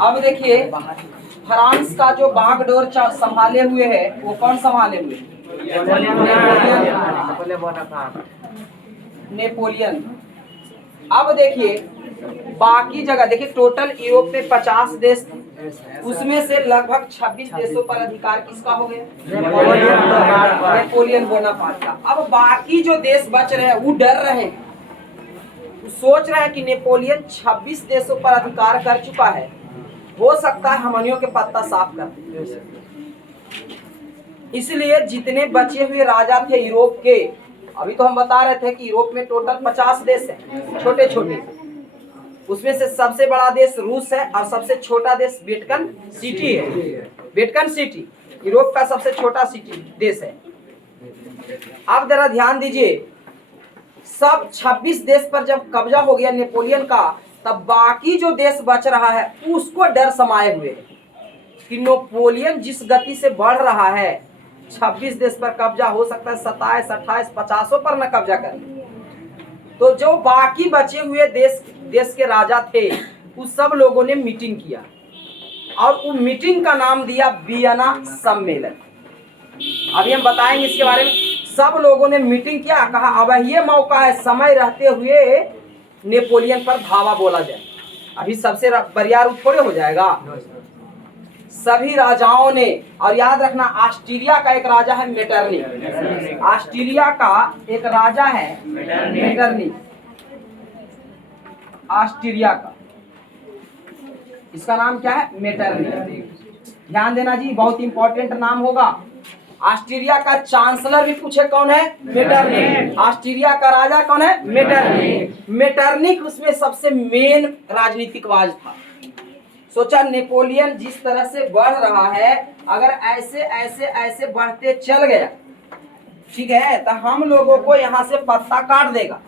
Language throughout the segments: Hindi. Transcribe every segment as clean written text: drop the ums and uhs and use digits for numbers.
अब देखिए, फ्रांस का जो बागडोर संभाले हुए है वो कौन संभाले हुए? नेपोलियन। अब देखिए बाकी जगह, देखिए टोटल यूरोप में 50 देश थे, उसमें से लगभग 26 देशों पर अधिकार किसका हो गया? नेपोलियन बोनापार्ट का। अब बाकी जो देश बच रहे हैं वो डर रहे हैं, सोच रहे हैं कि नेपोलियन 26 देशों पर अधिकार कर चुका है, हो सकता है हमनियों के पत्ता साफ कर दे। इसलिए जितने बचे हुए राजा थे यूरोप के, अभी तो हम बता रहे थे कि यूरोप में टोटल 50 देश हैं, छोटे छोटे, उसमें से सबसे बड़ा देश रूस है और सबसे छोटा देश वेटिकन सिटी है। वेटिकन सिटी यूरोप का सबसे छोटा सिटी देश है। अब जरा ध्यान दीजिए, सब 26 देश पर जब कब्जा हो गया नेपोलियन का, तब बाकी जो देश बच रहा है उसको डर समाये हुए है कि नेपोलियन जिस गति से बढ़ रहा है, 26 देश पर कब्जा हो सकता है 27, 28, 50 पर न कब्जा कर। तो जो बाकी बचे हुए देश के राजा थे, उस सब लोगों ने मीटिंग किया और उस मीटिंग का नाम दिया वियना सम्मेलन। अभी हम बताएंगे इसके बारे में। सब लोगों ने मीटिंग किया, कहा अब ये मौका है, समय रहते हुए नेपोलियन पर धावा बोला जाए। अभी सबसे बरियार थोड़े हो जाएगा। सभी राजाओं ने, और याद रखना ऑस्ट्रिया का एक राजा है मेटरनिक, ऑस्ट्रिया का एक राजा है मेटरनिक, ऑस्ट्रिया का, इसका नाम क्या है? मेटरनिक। ध्यान देना जी, बहुत इंपॉर्टेंट नाम होगा। ऑस्ट्रिया का चांसलर भी पूछे कौन है? मेटरनिक। ऑस्ट्रिया का राजा कौन है? मेटरनिक। मेटरनिक उसमें सबसे मेन राजनीतिकवाद था। सोचा नेपोलियन जिस तरह से बढ़ रहा है, अगर ऐसे ऐसे ऐसे बढ़ते चल गया, ठीक है, तो हम लोगों को यहाँ से पत्ता काट देगा।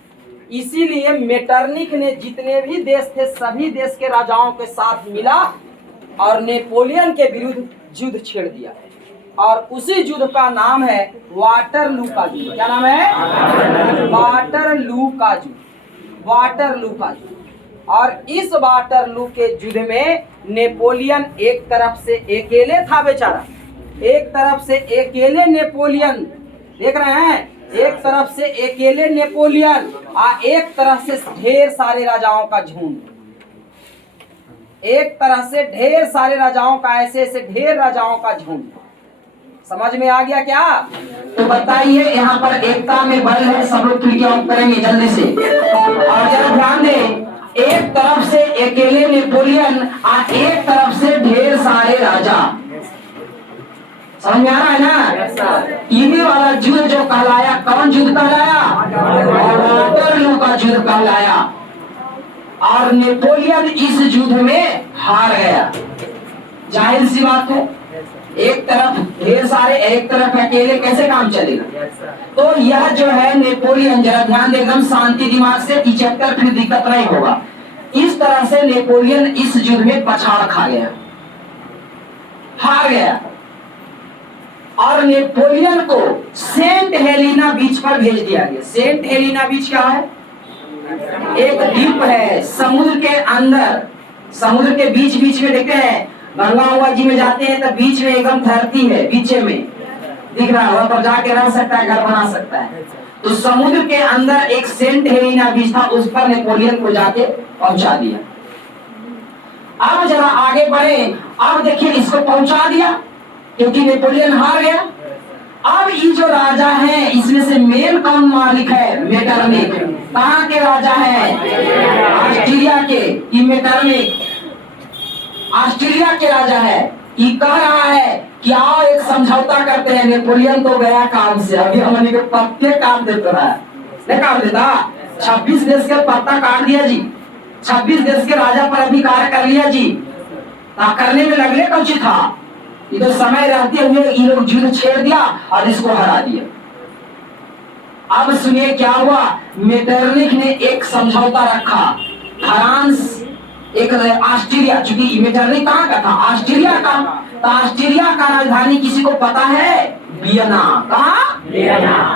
इसीलिए मेटरनिक ने जितने भी देश थे सभी देश के राजाओं के साथ मिला और नेपोलियन के विरुद्ध युद्ध छेड़ दिया। और उसी युद्ध का नाम है वाटरलू का युद्ध। क्या नाम है? वाटरलू का युद्ध। वाटरलू का युद्ध। और इस वाटरलू के युद्ध में नेपोलियन एक तरफ से अकेले था बेचारा, एक तरफ से अकेले नेपोलियन, देख रहे हैं, एक तरफ से अकेले नेपोलियन और एक तरफ से ढेर सारे राजाओं का झुंड, एक तरह से ढेर सारे राजाओं का, ऐसे ऐसे ढेर राजाओं का झुंड। समझ में आ गया क्या? तो बताइए, यहाँ पर एकता में बल है। सब लोग क्लिक करेंगे जल्दी से। और जरा ध्यान दें, एक तरफ से अकेले नेपोलियन और एक तरफ से ढेर सारे राजा। समझ में आ रहा है ना? इन्हीं वाला युद्ध जो कहलाया, कौन युद्ध कहलाया? वाटरलू का युद्ध कहलाया। और नेपोलियन इस युद्ध में हार गया। जाहिर सी बात है, एक तरफ ढेर सारे, एक तरफ अकेले, कैसे काम चलेगा? तो यह जो है नेपोलियन, जरा ध्यान दे, एकदम शांति दिमाग से, 75 फिर दिक्कत नहीं होगा। इस तरह से नेपोलियन इस युद्ध में पछाड़ खा गया, हार गया। और नेपोलियन को सेंट हेलेना बीच पर भेज दिया गया। सेंट हेलेना बीच क्या है? एक द्वीप है समुद्र के अंदर, समुद्र के बीच बीच में। देखते हैं गंगा जी में जाते हैं तो बीच में एकदम धरती है, बीच में दिख रहा है, वहां पर जाके रह सकता है, घर बना सकता है। तो समुद्र के अंदर एक सेंट हेलेना बीच था, उस पर नेपोलियन को जाके पहुंचा दिया। अब जरा आगे बढ़े। अब देखिए, इसको पहुंचा दिया क्योंकि नेपोलियन हार गया। अब ये जो राजा है, इसमें से मेन कौन मालिक है? मेटरनिक। कहाँ के राजा है? ऑस्ट्रिया के। ये मेटरनिक ऑस्ट्रिया के राजा है। ये कह रहा है कि आओ एक समझौता करते हैं। नेपोलियन तो गया काम से, अभी हमने के पत्ते काट देता रहा, नहीं काट देता। 26 देश के पत्ता काट दिया जी, 26 देश के राजा पर अधिकार कर लिया जी। करने में लगले कौन सी था? ये तो समय रहते हुए ये लोग युद्ध छेड़ दिया और इसको हरा दिया। अब सुनिए क्या हुआ। मेटरनिक ने एक समझौता रखा। फ्रांस, एक ऑस्ट्रिया, चूंकि मेटरनिक कहाँ का था? ऑस्ट्रिया का। तो ऑस्ट्रिया का राजधानी किसी को पता है? वियना। कहाँ?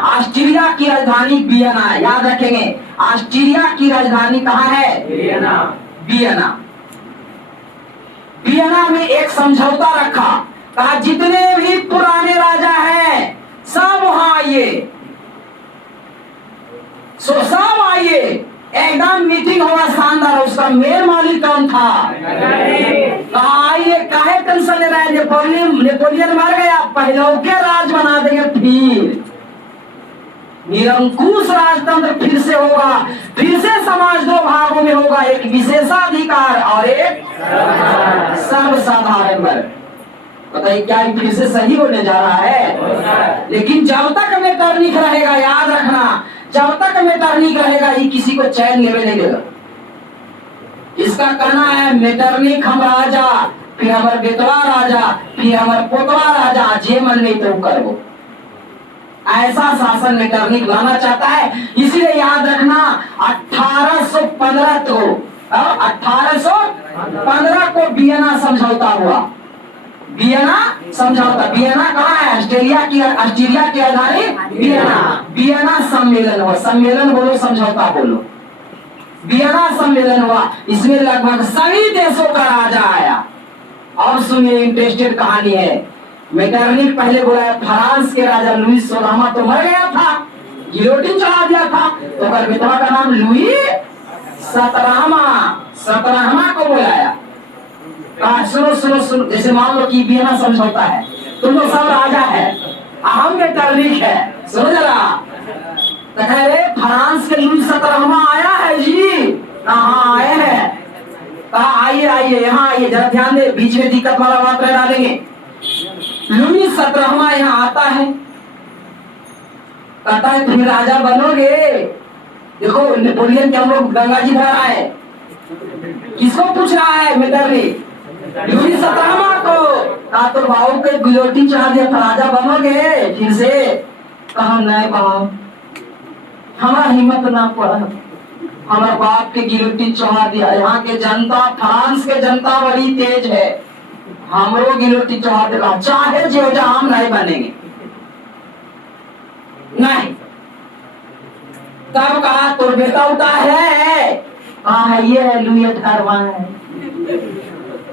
ऑस्ट्रिया की राजधानी वियना। याद रखेंगे, ऑस्ट्रिया की राजधानी कहाँ है? वियना। वियना में एक समझौता रखा, कहा जितने भी पुराने राजा हैं सब वहां आइए, सब आइए, एकदम मीटिंग होगा शानदार। उसका मेन मालिक कौन था? कहा आइए, काहे टेंशन ले रहे हैं, नेपोलियन मर गया, पहले के राज बना देंगे, फिर निरंकुश राजतंत्र फिर से होगा, फिर से समाज दो भागों में होगा, एक विशेषाधिकार और एक सर्वसाधारण वर्ग। बताइए क्या फिर से सही होने जा रहा है? लेकिन जब तक मेटरनिक रहेगा, याद रखना, जब तक मेटरनिक रहेगा ये किसी को चैन लेवे नहीं देगा। इसका कहना है मेटरनिक हम राजा, फिर हमारे बेटवा राजा, फिर हमारे पोतवा राजा, जे मन नहीं तो करो। ऐसा शासन मेटरनिक लाना चाहता है। इसलिए याद रखना 1815 को 1815 को वियना समझौता हुआ। वियना समझौता। वियना कहाँ है? ऑस्ट्रिया की राजधानी वियना। वियना सम्मेलन हुआ। सम्मेलन बोलो, समझौता बोलो। वियना सम्मेलन हुआ, इसमें लगभग सभी देशों का राजा आया। और सुनिए, इंटरेस्टेड कहानी है। मेटरनिक पहले बुलाया, फ्रांस के राजा लुईस 16वां तो मर गया था, गिलोटिन चढ़ा दिया था, तो बेटवा का नाम लुईस 17वां को बुलाया। कहा सुनो सुनो सुनो, जैसे मान लो कि वियना समझौता है, तुम लोग सब राजा है, हम मेटरनिक है, सुनो जरा। तो कह रहे फ्रांस के लुईस 17वां आया है जी। कहाँ आए हैं? कहा आइए आइए, यहाँ आइए, जरा ध्यान दे, बीच में दिक्कत वाला बात रह डालेंगे। लुईस 17वां यहाँ आता है, कहता है तुम राजा बनोगे। देखो नेपोलियन के हम लोग गंगा जी भर आए, किसको पूछ रहा है? मेटरनिक लुईस 17वां को। कहा तो बाबू के गिलोटिन चढ़ा दिया, राजा बनोगे फिर से? कहा नहीं बाबू, हमारा हिम्मत ना पड़ा, हमारे बाप के गिलोटिन चढ़ा दिया। यहाँ के जनता, फ्रांस के जनता बड़ी तेज है, हमरो गिलोटिन चढ़ा देगा, चाहे जो जा, हम नहीं बनेंगे। नहीं। तब कहा तो बेटा उठा है? हाँ ये है, लुईस 18वां है।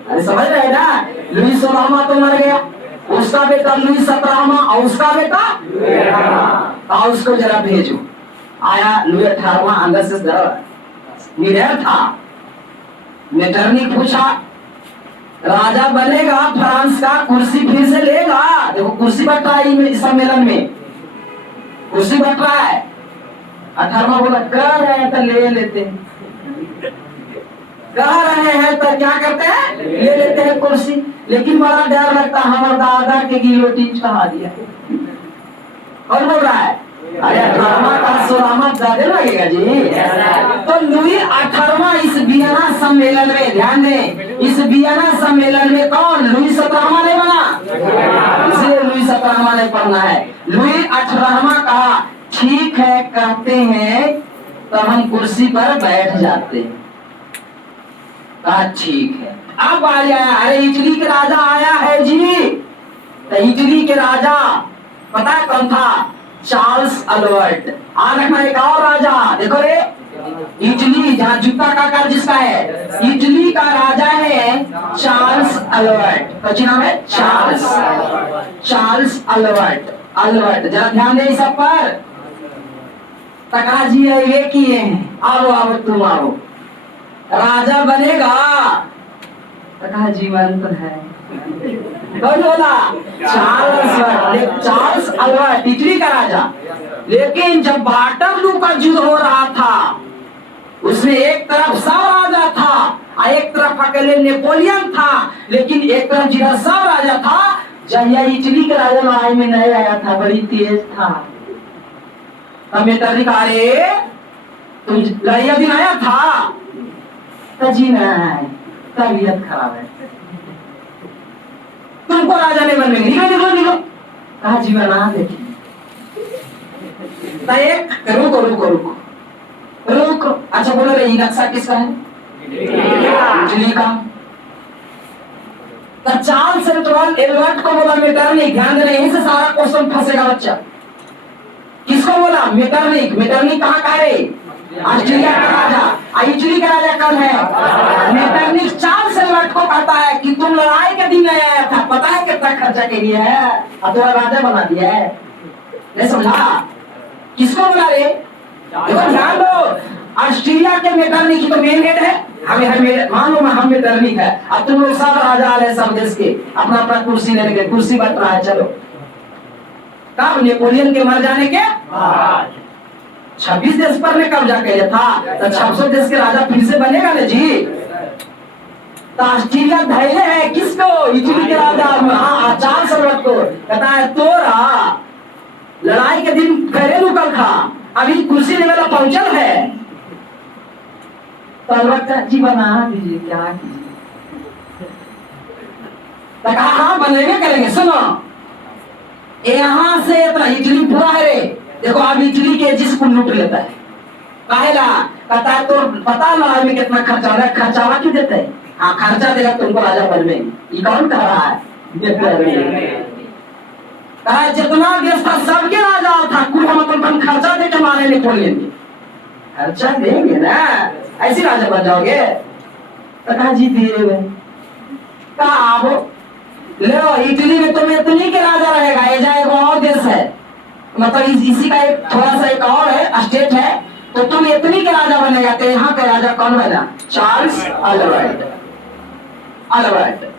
अरे समझ रहे ना, लुईस 16वां तो मर गया, उसका बेटा लुईस 17वां और उसका बेटा और उसको जरा भेजो। आया लुईस 18वां, अंदर से निडर था। मेटरनिक पूछा राजा बनेगा फ्रांस का, कुर्सी फिर से लेगा? देखो कुर्सी बट रहा है इस सम्मेलन में, कुर्सी बट रहा है। 18वां बोला कह रहे हैं तो ले लेते हैं, कह रहे हैं तो क्या करते हैं? ले लेते हैं कुर्सी। लेकिन बड़ा डर लगता, हमारे दादा के गिलोटिन चढ़ा दिया। कौन बोल रहा है? अरे 18वां का 16वां ज्यादा लगेगा जी। तो लुईस 18वां इस वियना सम्मेलन में, ध्यान दें, इस वियना सम्मेलन में कौन? लुईस 17वां नहीं बना, इसलिए लुईस 17वां नहीं पढ़ना है। लुईस 18वां कहा ठीक है, कहते हैं तो हम कुर्सी पर बैठ जाते हैं। कहा ठीक है। अब आया, अरे इटली के राजा आया है जी। तो इटली के राजा पता है कौन था? Charles Albert. आज रखना एक और राजा, देखो रे, इटली जहाँ जूता का आकार जिसका है, इटली का राजा है चार्ल्स अल्बर्ट। तो नाम है चार्ल्स अल्बर्ट। अल्बर्ट जरा ध्यान दे सब पर। तका जी ये किए हैं, आओ आओ तुम आओ, राजा बनेगा। तका जीवन तो है, कौन बोला? चार्ल्स अल्बर्ट, इटली का राजा। लेकिन जब वाटरलू का युद्ध हो रहा था, उसमें एक तरफ सब राजा था और एक तरफ अकेले नेपोलियन था। लेकिन एक तरफ जिधर सब राजा था, जब यह इटली के राजा लड़ाई में नहीं आया था, बड़ी तेज था। मेटरनिक अरे तुम लड़ाई दिन आया था? जी नहीं, तबीयत खराब है, तुमको राजा नहीं बनने, निकलो निकलो निकलो। कहा जी बना देखिए। रुको रुको रुको रुको, अच्छा बोलो रे, नक्शा किसका है? इटली का। तो चार्ल्स एडवर्ड को बोला मेटरनिक। ध्यान देना, यहीं से सारा क्वेश्चन फंसेगा बच्चा। किसको बोला? मेटरनिक। मेटरनिक कहाँ का है? ऑस्ट्रेलिया का राजा। इटली का राजा कौन है? मेटरनिक। चार्ल्स एडवर्ड को कहता है कि तुम लड़ाई के दिन आया था, पता है कितना खर्चा के लिए है, और तुम्हारा राजा बना दिया है। नहीं समझा? किसको बोला रे? देखो ध्यान दो, ऑस्ट्रेलिया के मेटरनिक तो मेन हेड है। हमें मान लो हम मेटरनिक है, अब तुम लोग सब राजा है सब देश के, अपना अपना कुर्सी लेने के, कुर्सी बट रहा है। चलो कब? नेपोलियन के मर जाने के 26 देश पर ने कब्जा किया था, तो 600 देश के राजा फिर से बनेगा ना जी। तो ऑस्ट्रेलिया धैर्य है किसको? इटली के राजा। हाँ, चार्ल्स एडवर्ड को कहता है तोरा लड़ाई के दिन घरेलू कल था, अभी कुर्सी लेवल पहुंचल है, तो एडवर्ड का जी बना दीजिए, क्या कीजिए। तो कहा हाँ बनेंगे, करेंगे। सुनो, यहाँ से इटली पूरा है रे। देखो अब इटली के जिसको लूट लेता है, काहेला? कहता है तो पता लड़ाई में कितना खर्चा हो रहा है, खर्चावा क्यों देते हैं? हाँ खर्चा देगा तुमको राजा बन में। ये कौन कह रहा है? कहा जितना देश था सबके राजा था, कुल हम अपन खर्चा दे के मारे नेपोलियन। खर्चा देंगे ना, ऐसे राजा बन जाओगे। तो कहा जी दिए हुए। कहा आप लो इटली में तुम्हें इतनी के राजा रहेगा, ये एक और देश है, मतलब इसी का एक थोड़ा सा एक और है, स्टेट है, तो तुम इतनी के राजा बनेगा। तो यहाँ का राजा कौन बना? Charles Edward. एडवर्ड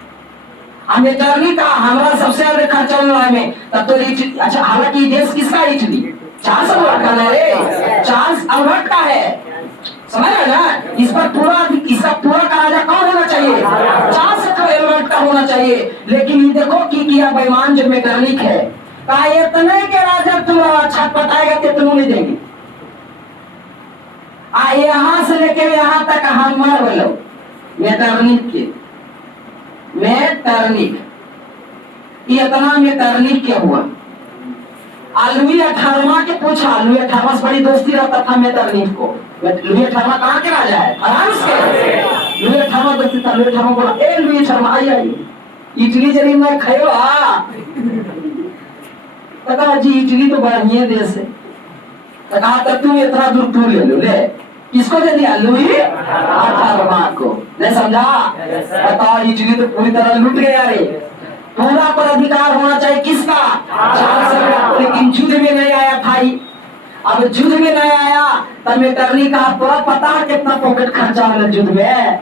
मेटरनिक का हमारा सबसे ज्यादा खर्चा होने वाला में तब तो अच्छा, हालांकि देश किसका? इटली। चार्ल्स एडवर्ड का है, चार्ल्स एडवर्ड का है, समझ रहे ना? इस पर पूरा, इसका पूरा का राजा कौन होना चाहिए? चार्ल्स एडवर्ड का होना चाहिए। लेकिन ये देखो कि किया बेईमान जो मेटरनिक है, कहा इतने के राजा तुम अच्छा बताएगा कि तुम नहीं देंगे। यहाँ से लेके यहाँ तक हम मर बोलो मेटरनिक के, मेटरनिक ये इतना मेटरनिक क्या हुआ? लुई 18वां के पूछा, लुई 18वां से बड़ी दोस्ती रहता था मेटरनिक को। लुई 18वां कहाँ के राजा है? फ्रांस के। लुई 18वां दोस्ती था। लुई 18वां बोला ए लुई 18वां आई इटली जरी मैं खायो कहा जी इटली तो बढ़िया देश है। कहा तब तुम इतना दूर तू ले लो, ले किसको दे दिया? लुई 18वां को। नहीं समझा? बताओ इटली तो पूरी तरह लूट गया रे। पूरा पर अधिकार होना चाहिए किसका? Charles Edward. लेकिन युद्ध में नहीं आया भाई। अब युद्ध में नहीं आया तब मेटरनिक का पूरा पता है कितना पॉकेट खर्चा हो युद्ध में।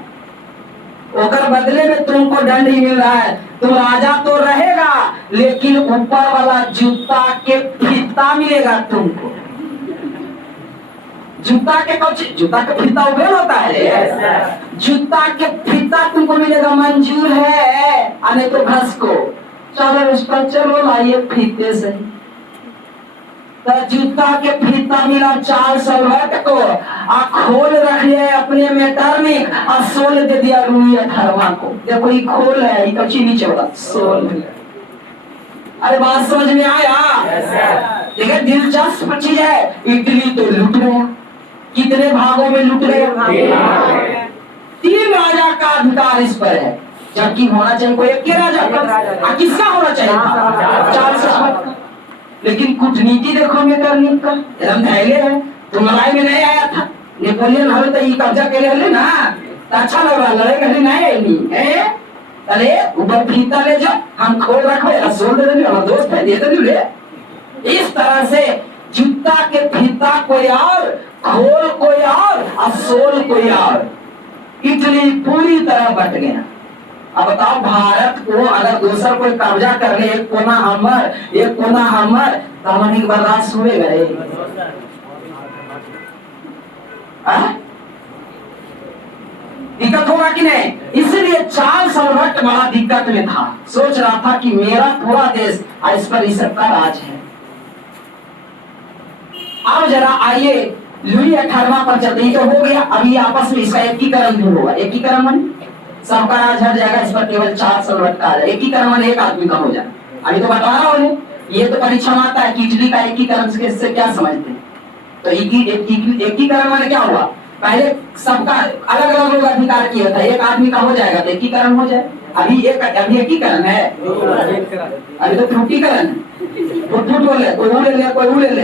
ओकर बदले में तुमको दंड ही मिल रहा है। तुम राजा तो रहेगा, लेकिन ऊपर वाला जूता के फीता मिलेगा तुमको। जूता के कुछ, जूता का फीता उबेल होता है, जूता के फीता तुमको मिलेगा। मंजूर है आने तो घस को चलो उस पर चलो लाइए फीते से। तो जूता के फीता मिला चार्ल्स एडवर्ड को, खोल रख लिया अपने मेटरनिक और सोल दे दिया लुई 18वां को। देखो ये खोल है, ये कच्ची नीचे वाला सोल। अरे बात समझ में आया? देखिए दिलचस्प चीज है, इटली तो लूट गया। कितने भागों में लूट गया? 3 राजा का अधिकार इस पर है, जबकि होना चाहिए कोई एक राजा का। किसका होना चाहिए? चार्ल्स एडवर्ड का। लेकिन कूटनीति देखो मेटरनिक का, एकदम धैर्य है। तो लड़ाई में नहीं आया था, नेपोलियन हल तो ये कब्जा के लिए ना, तो अच्छा लग रहा, लड़ाई करने नहीं आई। अरे ऊपर फीता ले जाओ, हम खोल रखो, सोल दे दे, हमारा दोस्त है दे दे ले। इस तरह से जूता के फीता कोई और, खोल कोई और सोल कोई और। इटली पूरी तरह बट गया। अब बताओ भारत को अगर दूसरा कोई कब्जा कर ले, एक कोना हमर एक कोना हमर, तो हमारी बर्दाश्त हुए गए। दिक्कत होगा कि नहीं? इसलिए चार्ल्स एडवर्ड बड़ा दिक्कत में था, सोच रहा था कि मेरा पूरा देश इस पर इस सबका राज है। अब जरा आइए लुई 18वां पर चलते ही तो हो गया। अभी आपस में इसका एकीकरण भी होगा। एकीकरण मन सबका राज हट जाएगा, इस पर केवल चार्ल्स एडवर्ड का है। एकीकरण मन एक आदमी का हो जाए। अभी तो बता रहा हूँ, ये तो परीक्षा में आता है कि इटली का एकीकरण से क्या समझते हैं। तो एकीकरण माने क्या हुआ? पहले सबका अलग अलग लोग अधिकार किया था, एक आदमी का हो जाएगा तो एकीकरण हो जाए। अभी अभी की करण है, अभी तो फ्रूटीकरण है। फुट बोले, कोई वो ले ले, कोई वो ले ले,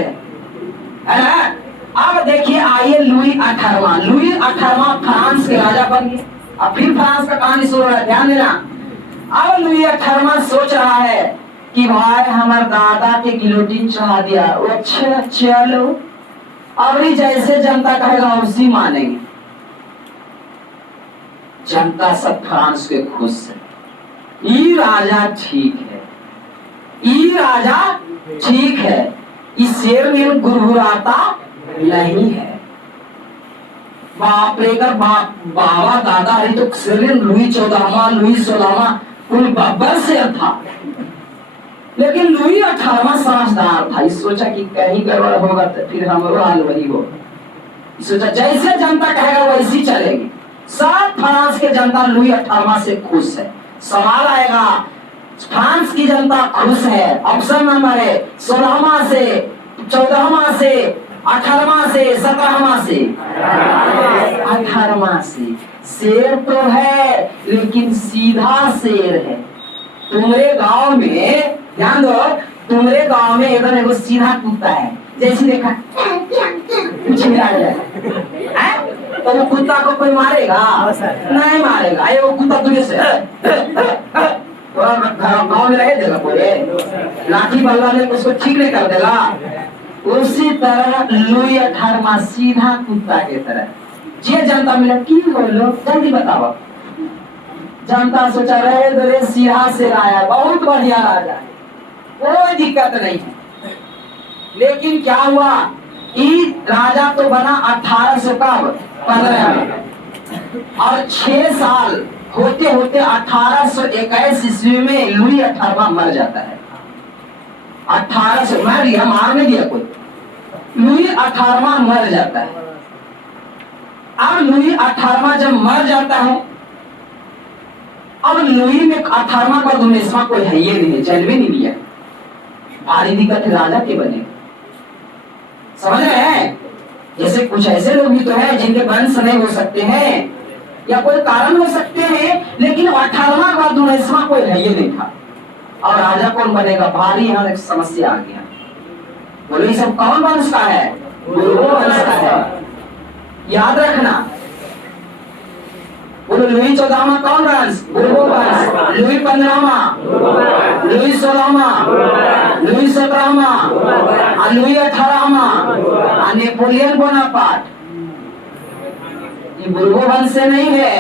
है ना। अब देखिए आइए लुई 18वां फ्रांस के राजा बन गए। अब फिर फ्रांस का कहानी शुरू हो रहा है, ध्यान देना। अब लुई 18वां सोच रहा है कि भाई हमारे दादा के गिलोटिन चढ़ा दिया, अच्छा चलो अभी जैसे जनता कहेगा उसी मानेंगे। जनता सब फ्रांस के खुश है, ये राजा ठीक है, ये राजा ठीक है, इस शेर में गुरगुराता नहीं है। बाप रे कर बाबा दादा है तो शेर लुई 14वां लुई 16वां कुल बब्बर शेर था, लेकिन लुई 18वां समझदार था। इस सोचा कि कहीं गड़बड़ होगा तो फिर हमारा हाल वही होगा। सोचा जैसे जनता कहेगा वैसी चलेगी। सब फ्रांस के जनता लुई 18वां से खुश है। सवाल आएगा, फ्रांस की जनता खुश है, ऑप्शन नंबर है 16वां से, 14वां से, 18वां से, 17वां से, 18वां से। शेर तो है लेकिन सीधा शेर है। तुम्हारे गांव में ध्यान दो, तुम्हारे गांव में एकदम एगो सीधा कुत्ता है, जैसे देखा कुछ मिला जाए, तो वो कुत्ता को कोई मारेगा नहीं मारेगा। ये वो कुत्ता तुझे से गाँव में रह देगा, पूरे लाठी बल्ला ने उसको ठीक नहीं कर देगा। उसी तरह लुई 18वां सीधा कुत्ता के तरह जे जनता मिला की बोलो जल्दी बताओ। जनता सोचा रहे दरे सीधा से आया, बहुत बढ़िया राजा, कोई दिक्कत नहीं है। लेकिन क्या हुआ, राजा तो बना 1815 में, और 6 साल होते होते 1821 ईस्वी में लुई 18वां मर जाता है। 1800 मर गया, मार नहीं दिया कोई, लुई 18वां मर जाता है। अब लुई 18वां जब मर जाता है, अब लुई में 18वां का 19वां कोई है ये नहीं, चल भी नहीं दिया। भारी दिक्कत राजा के बने, समझ रहे हैं। जैसे कुछ ऐसे लोग भी तो हैं जिनके वंश नहीं हो सकते हैं या कोई कारण हो सकते हैं, लेकिन 18वां का 19वां कोई है ये नहीं था। और राजा कौन बनेगा, भारी यहाँ एक समस्या आ गया। बोलो ये सब कौन वंश का है, बुर्बो वंश का है, याद रखना। बोलो लुई 14वां कौन वंश, बुर्बो वंश। लुई 15वां, लुई 16वां, लुई 17वां, और लुई 18वां, और नेपोलियन बोनापार्ट। ये बुर्बो वंश से नहीं है,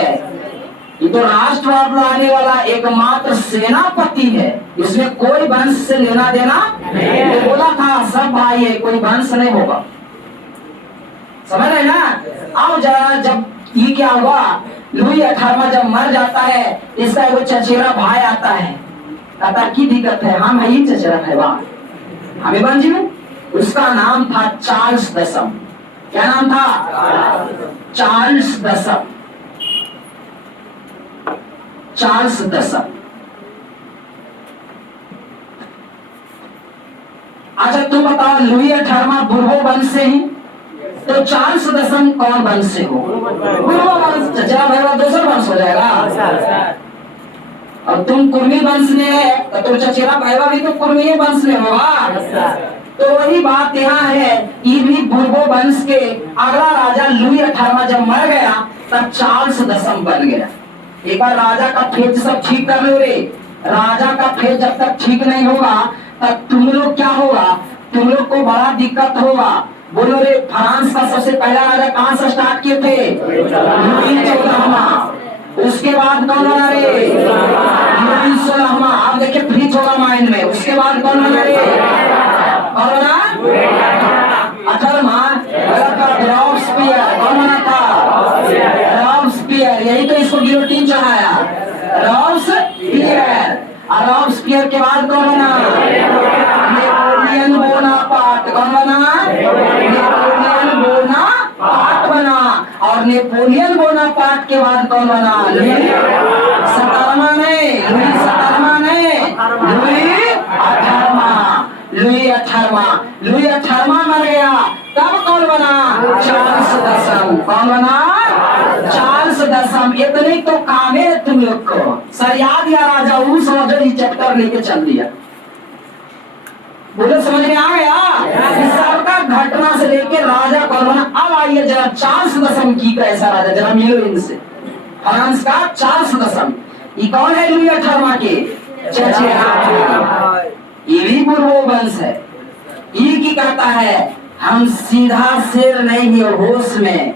ये तो राष्ट्रवाद लाने वाला एकमात्र सेनापति है। इसमें कोई वंश से लेना देना नहीं। बोला था सब भाई है, कोई वंश नहीं होगा, समझ रहे ना। अब जरा जब ये क्या हुआ, लुई 18वां जब मर जाता है, इसका एक चचेरा भाई आता है, कहता की दिक्कत है, हम है ये चचेरा भाई हमें बन जी। उसका नाम था चार्ल्स दसम। क्या नाम था, चार्ल्स दसम, चार्ल्स दसम। अच्छा तुम बताओ, लुई 18वां बुर्बो वंश से ही, तो चार्ल्स दसम कौन वंश से हो, बुर्बो वंश। चचेरा भाई दूसरा वंश हो जाएगा। और तुम कुर्मी वंश में है तो तुम चचेरा भाई भी तो कुर्मी वंश में होगा। तो वही बात यहाँ है, ये भी बुर्बो वंश के अगला राजा लुई 18वां जब मर गया तब चार्ल्स दसम बन गया। एक बार राजा का फेज सब ठीक कर लो रे। राजा का फेज जब तक ठीक नहीं होगा तब तुम लोग क्या होगा, तुम लोग को बड़ा दिक्कत होगा। बोलो रे, फ्रांस का सबसे पहला राजा कहाँ से स्टार्ट किए थे, लुई 14वां। उसके बाद कौन बना रे, लुई 16वां। आप देखिए फ्री होगा माइंड में। उसके बाद कौन बना रे, कौन बना, 18वां रॉब्सपियर। कौन बना था, रॉब्सपियर। यही तो इसको गिलोटिन चढ़ाया, रॉब्सपियर। और रॉब्सपियर के बाद कौन बना, नेपोलियन बोनापार्ट। कौन बना, नेपोलियन बोनापार्ट बना। और नेपोलियन बोनापार्ट के बाद कौन बना, लुई 17वां नहीं, लुई 17वां नहीं, लुई 18वां। लुई 18वां, लुई 18वां मर गया, तब कौन बना, चार्ल्स दसम। कौन बना, चार्ल्स दशम, इतने तो काम है तुम लोग को। सर याद या राजा वो समझो ये चैप्टर लेके चल दिया। बोले समझ में आ गया? इस सबका घटना से लेके राजा कौन बना। अब आइए जरा चार्ल्स दशम की कैसा राजा, जरा मिलो इनसे। फ्रांस का चार्ल्स दशम, ये कौन है? लुई 18वां के चचेरा, ये भी पूर्वो वंश है। ये की कहता है हम सीधा शेर नहीं है होश में,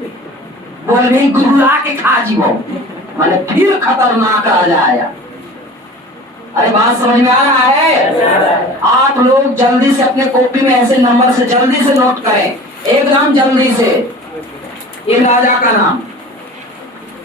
बोल भी गुरुला के खा जीवो, मैंने फिर खतरनाक राजा आया। अरे बात समझ में आ रहा है? आप लोग जल्दी से अपने कॉपी में ऐसे नंबर से जल्दी से नोट करें, एकदम जल्दी से। ये राजा का नाम